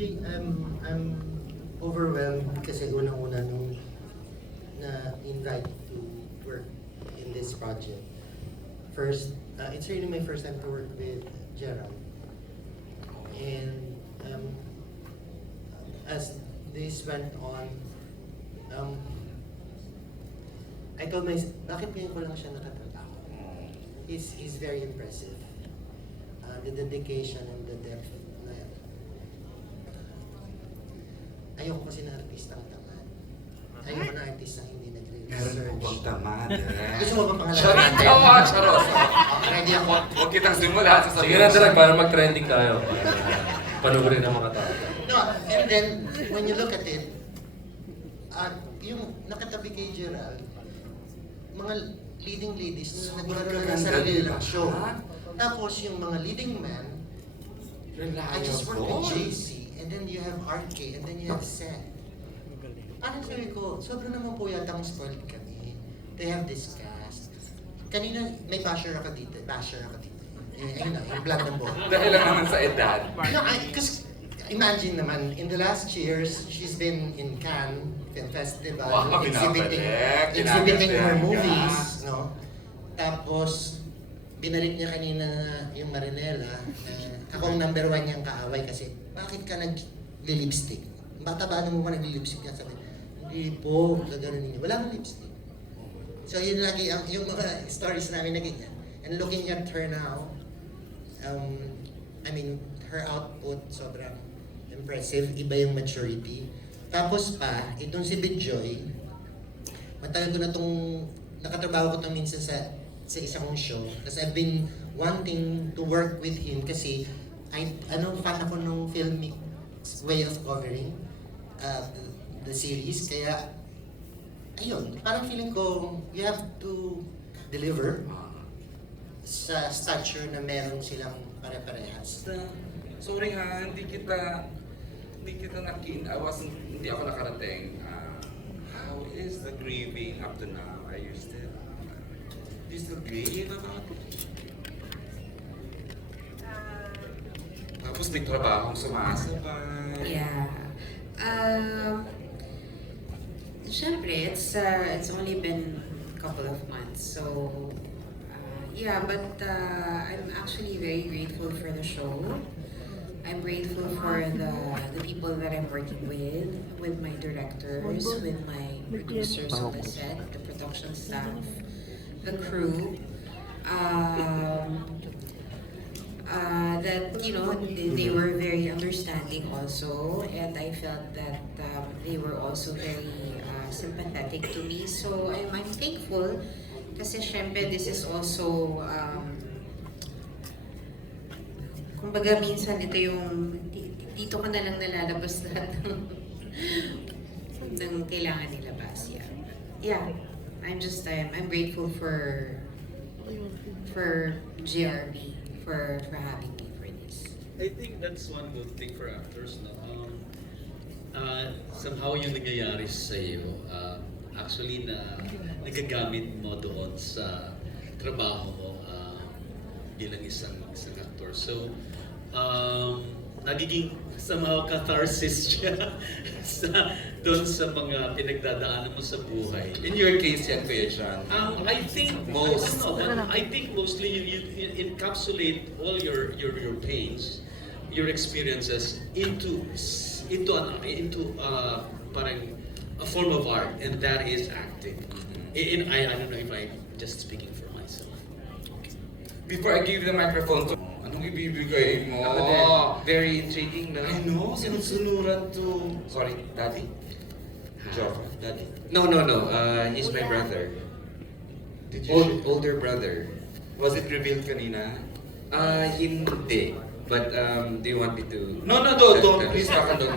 PJ, I'm overwhelmed kasi unang-una nung na-invite to work in this project. First, it's really my first time to work with Gerald. And as this went on, I told myself, bakit ngayon ko lang siya natatrabaho? He's very impressive. The dedication and the depth na ayoko kasi na artistang tamad. Ayoko na artistang hindi nagre-research. Meron po bang tamad? Gusto mo ba pangalaman Charot natin? tawa, charot. Ready ako. Huwag kitang simula sa Sige na, Direk, para mag-trending tayo. Panugurin ang mga tao. No, and then, when you look at it, yung nakatabi kay Gerald, mga leading ladies na nagkaroon ng sarili nilang show. Tapos yung mga leading men, I just work with JC, and then you have RK, and then you have Seth. Parang sabi ko, sobrang naman po yatang spoiled kami. They have this cast. Kanina, may basher ako dito. Ayun na, yung blood ng buhok. Dahil lang naman sa edad. No, because imagine naman, in the last years, she's been in Cannes Film Festival, Wow, exhibiting her binabalik. movies, no? Tapos, binalik niya kanina yung Marinela. Ako ang number one niyang kaaway kasi, bakit ka nag-lipstick? Bata-bata mo pa nag-lipstick ka? Sabi, hindi po, gaganunin niya. Wala nang lipstick. So yun lagi, yung mga stories namin na ganyan. And looking at her now, I mean, her output sobrang impressive, iba yung maturity. Tapos pa, itong si Bidjoy, matagal ko na itong, nakatrabaho ko itong minsan sa isang show. Kasi I've been wanting to work with him kasi fan ako nung filmic way of covering the series. Kaya, ayun, parang feeling ko, you have to deliver sa stature na meron silang pare-parehas. Sorry ha, hindi kita hindi ako nakarating. How is the grieving up to now? Are you still grieve about it? Tapos may trabahong sumasabay. Yeah. Syempre, it's only been a couple of months, so yeah. But I'm actually very grateful for the show. I'm grateful for the people that I'm working with my directors, with my producers on the set, the production staff, the crew. That they were very understanding also, and I felt that they were also very sympathetic to me. So I'm thankful kasi syempre this is also kumbaga minsan ito yung dito ka na lang nalalabas lahat ng kailangan nilabas. Yeah, I'm grateful for GRB for having me for this. I think that's one good thing for actors, no? Somehow yung nangyayari sa iyo, actually nagagamit mo doon sa trabaho mo bilang isang actor. So, nagiging somehow catharsis siya doon sa mga pinagdadaanan mo sa buhay. In your case yan, Kuya Sean. I think I think mostly you encapsulate all your pains, your experiences into parang a form of art, and that is acting. I don't know if I'm just speaking for myself. Before I give the microphone to... Anong ibibigay mo? Ako din. Very intriguing na. I know, sunod-sunuran to... Sorry, Daddy? Joke. Daddy. No. He's my brother. Did you... Older brother. Was it revealed kanina? Hindi. But do you want me to? No, don't. Please, baka don't.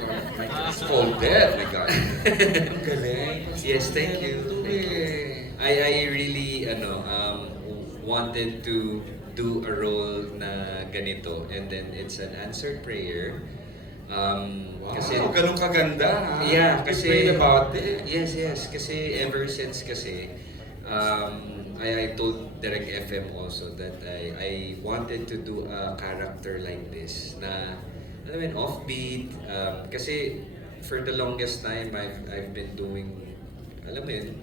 It's folded. My God. Ang galing. Yes, thank you. I really wanted to do a role na ganito, and then it's an answered prayer. Wow, Kasi ganun kaganda ha? yeah, You kasi prayed about it. Yes, kasi ever since I told Direct FM also that I wanted to do a character like this na alam mo yun, offbeat. Kasi for the longest time, I've been doing, alam mo yun,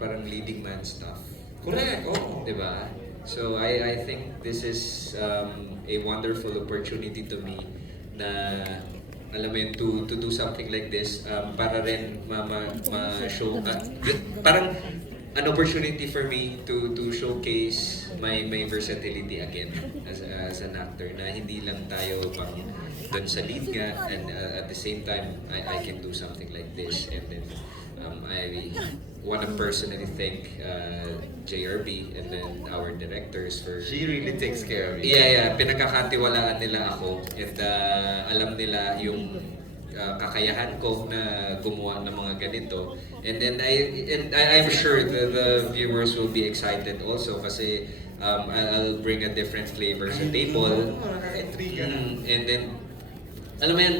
parang leading man stuff. Correct, oo. Diba? So I think this is a wonderful opportunity to me na alam mo yun, to do something like this para rin ma-show parang an opportunity for me to showcase my versatility again as an actor na hindi lang tayo pang doon sa lead nga and at the same time I can do something like this and then I want to personally thank JRB and then our directors for She really takes care of you. yeah, pinagkakatiwalaan nila ako and alam nila yung kakayahan ko na gumawa ng mga ganito. And then I'm sure the viewers will be excited also kasi I'll bring a different flavor sa table. Nakaka-intriga. And then alam mo yan,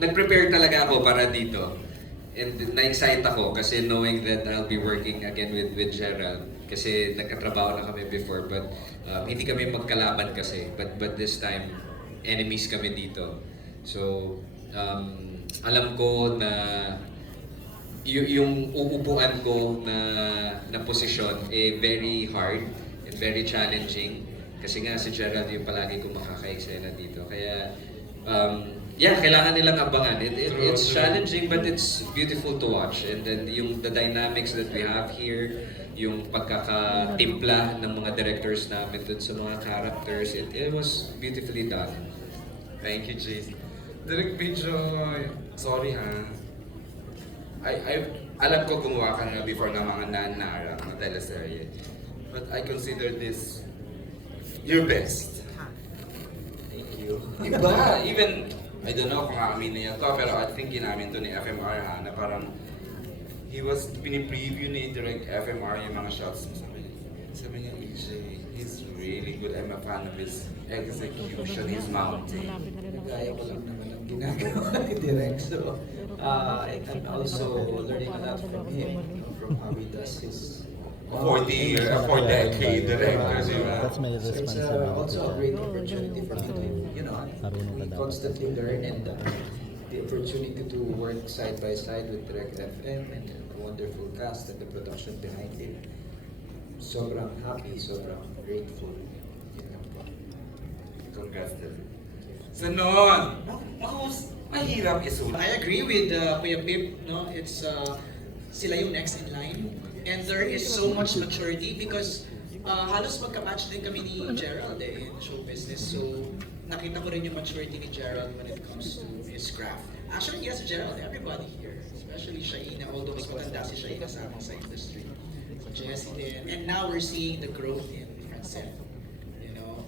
nag-prepare talaga ako para dito. And na-excite ako kasi knowing that I'll be working again with Gerald kasi nagkatrabaho na kami before but hindi kami magkalaban kasi but this time enemies kami dito. So alam ko na yung uupuan ko na posisyon very hard and very challenging kasi nga si Gerald yung palagi ko makaka-eksena dito. Kaya yeah, kailangan nilang abangan. It's challenging but it's beautiful to watch. And then the dynamics that we have here, yung pagkakatimpla ng mga directors namin dun sa mga characters, it was beautifully done. Thank you, Jace. Direk Bijoy, sorry ha. Alam ko gumawa ka na before ng mga nanara, mga teleserye. But I consider this your best. Thank you. Iba, even, I don't know kung amin niya to, pero I think ginamin to ni FMR ha, na parang pinipreview ni Direct FMR yung mga shots mo. Sabi niya, EJ, he's really good. I'm a fan of his execution, his mounting. Gaya ko lang naman ang ginagawa ni Direk. So, I'm also learning a lot from him, from how he does his 40-decade director, di ba? That's my So it's responsibility. also a great opportunity for me to, we constantly learn and the opportunity to work side by side with Direct FM and the wonderful cast and the production behind it. Sobrang happy, sobrang grateful. Yun lang po. Congrats, Direk. So noon, mahirap isulat. I agree with Kuya Pip, no? It's sila yung next in line. And there is so much maturity because halos magka-match din kami ni Gerald in show business. So nakita ko rin yung maturity ni Gerald when it comes to his craft. Actually, yes, Gerald, everybody here, especially Shaina, although mas matanda si Shaina sa aming sa industry. So Jessie din. And now we're seeing the growth in Francet. You know,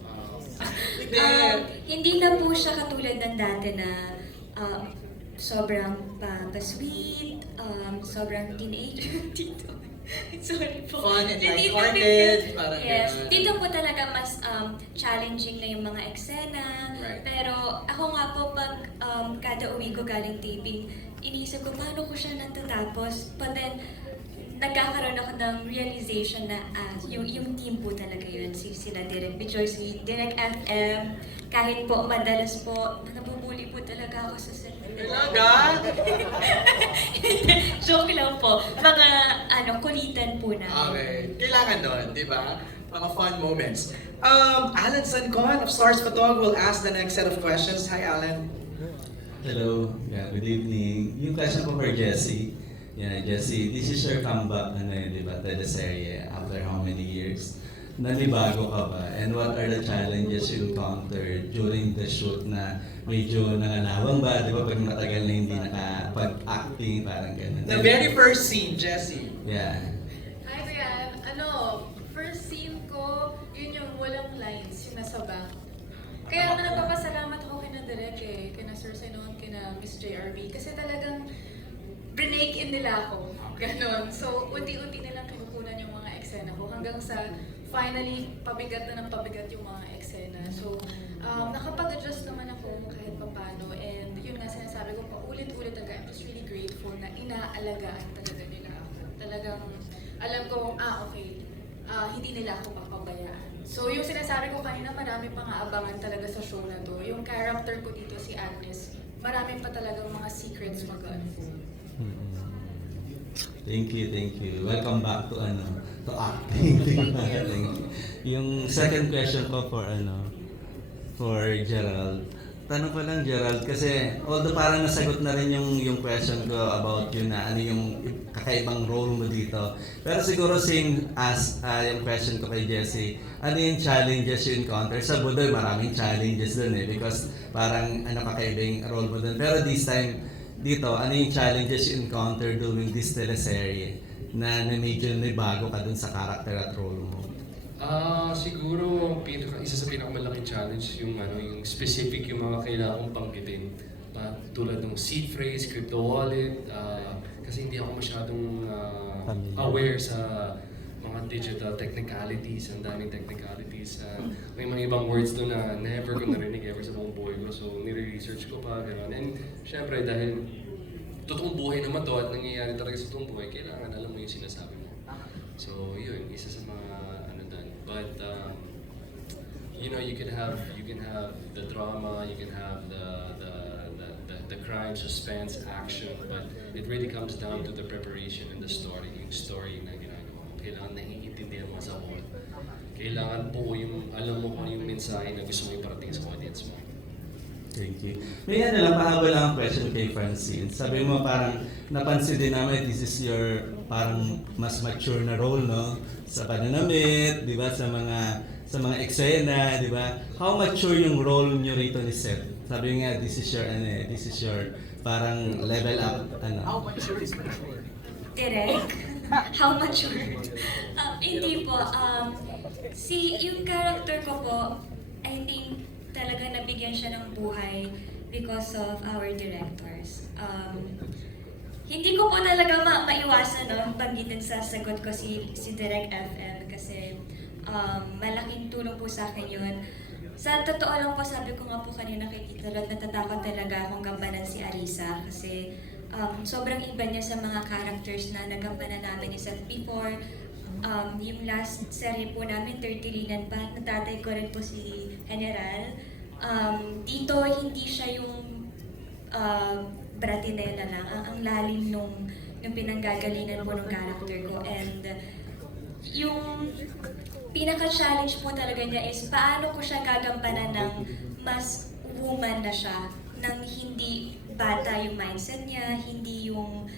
Hindi na po siya katulad ng dati na sobrang pa-sweet, sobrang teenager dito. Sorry po. Fun and Dito lighthearted, parang yes. ganun. Dito po talaga mas challenging na yung mga eksena. Right. Pero ako nga po pag kada uwi ko galing taping, iniisip ko paano ko siya natatapos. But then, nagkakaroon ako ng realization na yung team po talaga yun. Sila Direk Bijoy, si Direk FM. Kahit po madalas po, nabubuli po talaga ako sa set. Talaga? Joke lang po. Mga kulitan po na. Okay. Kailangan nun, di ba? Mga fun moments. Alan Sancon of Stars Patog will ask the next set of questions. Hi, Alan. Hello, yeah, good evening. Yung question ko for Jessie. Yeah, Jessie, this is your comeback, di ba, teleserye after how many years? Nalibago ka ba? And what are the challenges you encountered during the shoot na medyo nangalawang ba? Di ba, pag matagal na hindi nakapag-acting, parang ganun. The very first scene, Jessie. Yeah. Hi, Brian. First scene ko, yun yung walang lines, yung nasa back. Kaya nagpapasalamat ako kina Direk kina Sir Senon, kina Miss JRB, kasi talagang break in nila ako. Ganon. So, unti-unti nilang kinukunan yung mga eksena ko hanggang sa finally, pabigat na ng pabigat yung mga eksena. So, nakapag-adjust naman ako kahit papano. And yun nga sinasabi ko, paulit-ulit talaga. I'm just really grateful na inaalagaan talaga nila ako. Talagang alam ko, okay, hindi nila ako papabayaan. So yung sinasabi ko kanina, marami pa nga abangan talaga sa show na to. Yung character ko dito, si Agnes, marami pa talagang mga secrets mag-unfold. Thank you. Welcome back to to acting. Thank you. Yung second question ko for Gerald. Tanong ko lang Gerald kasi although parang nasagot na rin yung question ko about yun na ano yung kakaibang role mo dito. Pero siguro same as yung question ko kay Jessie, ano yung challenges you encounter? Sa Budoy maraming challenges dun because parang kakaibang role mo dun. Pero this time dito, ano yung challenges you encounter doing this teleserye na medyo bago ka dun sa character at role mo? Siguro isa sa pinakamalaking challenge yung specific yung mga kailangan kong banggitin. Tulad ng seed phrase, crypto wallet, kasi hindi ako masyadong aware sa mga digital technicalities, ang daming technicalities. May mga ibang words doon na never ko narinig ever sa buong buhay ko. So, nire-research ko pa, gano'n. And syempre, dahil totoong buhay naman to at nangyayari talaga sa totoong buhay, kailangan alam mo yung sinasabi mo. So, yun, isa sa mga doon. But, you know, you can have the drama, you can have the crime, suspense, action, but it really comes down to the preparation and the story, yung story na ginagawa mo. Kailangan naiintindihan mo sa whole. Kailangan po alam mo kung yung mensahe na gusto mo iparating sa audience mo. Thank you. May pahabol lang ang question kay Francine. Sabi mo parang napansin din namin this is your parang mas mature na role, no? Sa pananamit, di ba? Sa mga eksena, di ba? How mature yung role nyo rito ni Seth? Sabi nga, this is your parang level up, How mature is mature? Direct? How mature? Hindi po. Yung character ko po, I think talaga nabigyan siya ng buhay because of our directors. Hindi ko po talaga maiwasan banggitin sa sagot ko si Direct FM kasi malaking tulong po sa akin yun. Sa totoo lang po, sabi ko nga po kanina kay Tito Rod, natatakot talaga akong gampanan si Arisa kasi sobrang iba niya sa mga characters na nagampanan namin ni Seth before. Yung last serie po namin, 30 Linan pa, natatay ko rin po si General. Dito, hindi siya yung bratinela lang. Ang lalim nung pinanggagalingan po ng character ko. And yung pinaka-challenge po talaga niya is paano ko siya gagampanan ng mas woman na siya, nang hindi bata yung mindset niya, hindi yung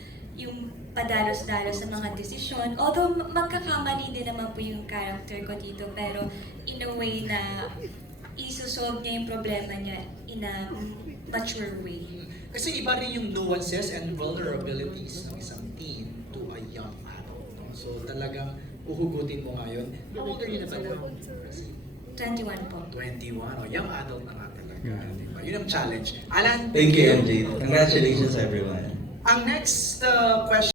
padalos-dalos sa mga desisyon. Although magkakamali din naman po yung character ko dito, pero in a way na isosolve niya yung problema niya in a mature way. Kasi iba rin yung nuances and vulnerabilities ng isang teen to a young adult. No? So talagang uhugutin mo ngayon. How old are you na ba now? 21 po. 21. O, young adult na nga talaga. Diba? Yun ang challenge. Alan, Thank you, MJ. Congratulations, everyone. Ang next question